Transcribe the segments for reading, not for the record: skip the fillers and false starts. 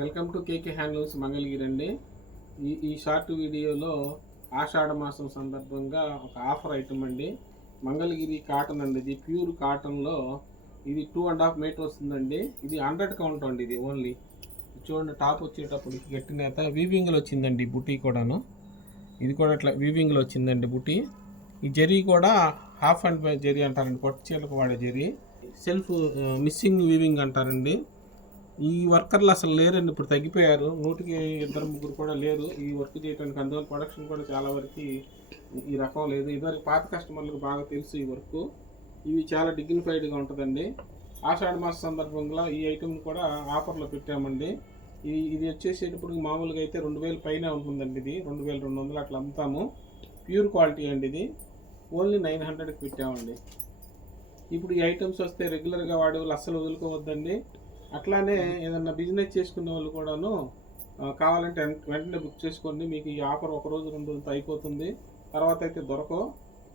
Welcome to KK handlooms Mangalagiri అండి. ఈ short వీడియోలో ఆషాఢ మాసం సందర్భంగా ఒక ఆఫర్ ఐటమ్ అండి. మంగళగిరి కాటన్ అండి, ఇది ప్యూర్ కాటన్లో ఇది 2.5 మీటర్ వస్తుందండి. ఇది 100 కౌంట్ అండి. ఇది ఓన్లీ చూడండి, టాప్ వచ్చేటప్పుడు గట్టి నేత వీవింగ్లో వచ్చిందండి. బుటీ కూడాను, ఇది కూడా అట్లా వీవింగ్లో వచ్చిందండి బుటీ. ఈ జరీ కూడా హాఫ్ అండ్ జరీ అంటారండి, పట్టు చీరకు వాడే జరీ. సెల్ఫ్ మిస్సింగ్ వీవింగ్ అంటారండి. ఈ వర్కర్లు అసలు లేరండి, ఇప్పుడు తగ్గిపోయారు. 100-2 కూడా లేరు ఈ వర్క్ చేయడానికి. అందువల్ల ప్రొడక్షన్ కూడా చాలా వరకు ఈ రకం లేదు. ఇదివరకు పాత కస్టమర్లకు బాగా తెలుసు ఈ వర్క్. ఇవి చాలా డిగ్నిఫైడ్గా ఉంటుందండి. ఆషాఢ మాస సందర్భంగా ఈ ఐటమ్ కూడా ఆఫర్లో పెట్టామండి. ఇది వచ్చేసేటప్పుడు మామూలుగా అయితే 2000 పైన ఉంటుందండి. ఇది 2200 అట్లా అమ్ముతాము. ప్యూర్ క్వాలిటీ అండి. ఇది ఓన్లీ 900కి పెట్టామండి. ఇప్పుడు ఈ ఐటమ్స్ వస్తే రెగ్యులర్గా వాడే వాళ్ళు అస్సలు వదులుకోవద్దండి. అట్లానే ఏదన్నా బిజినెస్ చేసుకునే వాళ్ళు కూడాను కావాలంటే వెంటనే బుక్ చేసుకోండి. మీకు ఈ ఆఫర్ 1 రోజు 2 రోజులతో అయిపోతుంది, తర్వాత అయితే దొరకవు.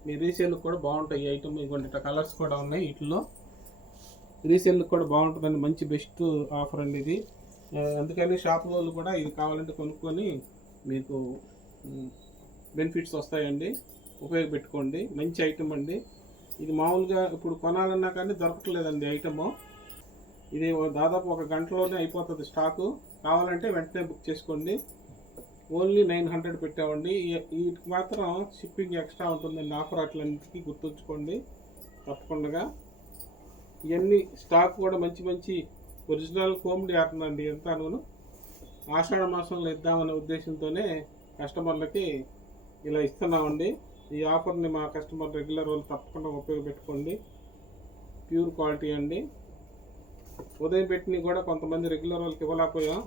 మీ రీసేల్కి కూడా బాగుంటాయి ఈ ఐటమ్. ఇటువంటి కలర్స్ కూడా ఉన్నాయి వీటిలో. రీసేల్కి కూడా బాగుంటుందండి, మంచి బెస్ట్ ఆఫర్ అండి ఇది. అందుకని షాప్ వాళ్ళు కూడా ఇది కావాలంటే కొనుక్కొని మీకు బెనిఫిట్స్ వస్తాయండి, ఉపయోగపెట్టుకోండి. మంచి ఐటమ్ అండి. ఇది మామూలుగా ఇప్పుడు కొనాలన్నా కానీ దొరకట్లేదండి ఐటము. ఇది దాదాపు 1 గంటలోనే అయిపోతుంది స్టాకు. కావాలంటే వెంటనే బుక్ చేసుకోండి. ఓన్లీ 900 పెట్టామండి. వీటికి మాత్రం షిప్పింగ్ ఎక్స్ట్రా ఉంటుందండి. ఆఫర్ అట్లన్నిటికీ గుర్తుంచుకోండి తప్పకుండా. ఇవన్నీ స్టాక్ కూడా మంచి ఒరిజినల్ కోమ్డి ఆడుతుందండి. ఎంతను ఆషాఢ మాసంలో ఇద్దామనే ఉద్దేశంతోనే కస్టమర్లకి ఇలా ఇస్తున్నామండి. ఈ ఆఫర్ని మా కస్టమర్ రెగ్యులర్ వాళ్ళు తప్పకుండా ఉపయోగపెట్టుకోండి. ప్యూర్ క్వాలిటీ అండి. ఉదయం పెట్టినవి కూడా కొంతమంది రెగ్యులర్ వాళ్ళకి ఇవ్వలేకపోయాం,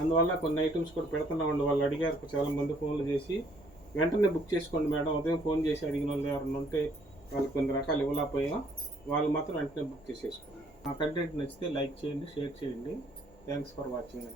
అందువల్ల కొన్ని ఐటమ్స్ కూడా పెడుతున్నామండి. వాళ్ళు అడిగారు చాలామంది ఫోన్లు చేసి. వెంటనే బుక్ చేసుకోండి మేడం. ఉదయం ఫోన్ చేసి అడిగిన వాళ్ళు ఎవరైనా ఉంటే వాళ్ళు కొన్ని రకాలు ఇవ్వలేకపోయాం, వాళ్ళు మాత్రం వెంటనే బుక్ చేసేసుకోండి. మా కంటెంట్ నచ్చితే లైక్ చేయండి, షేర్ చేయండి. Thanks for watching.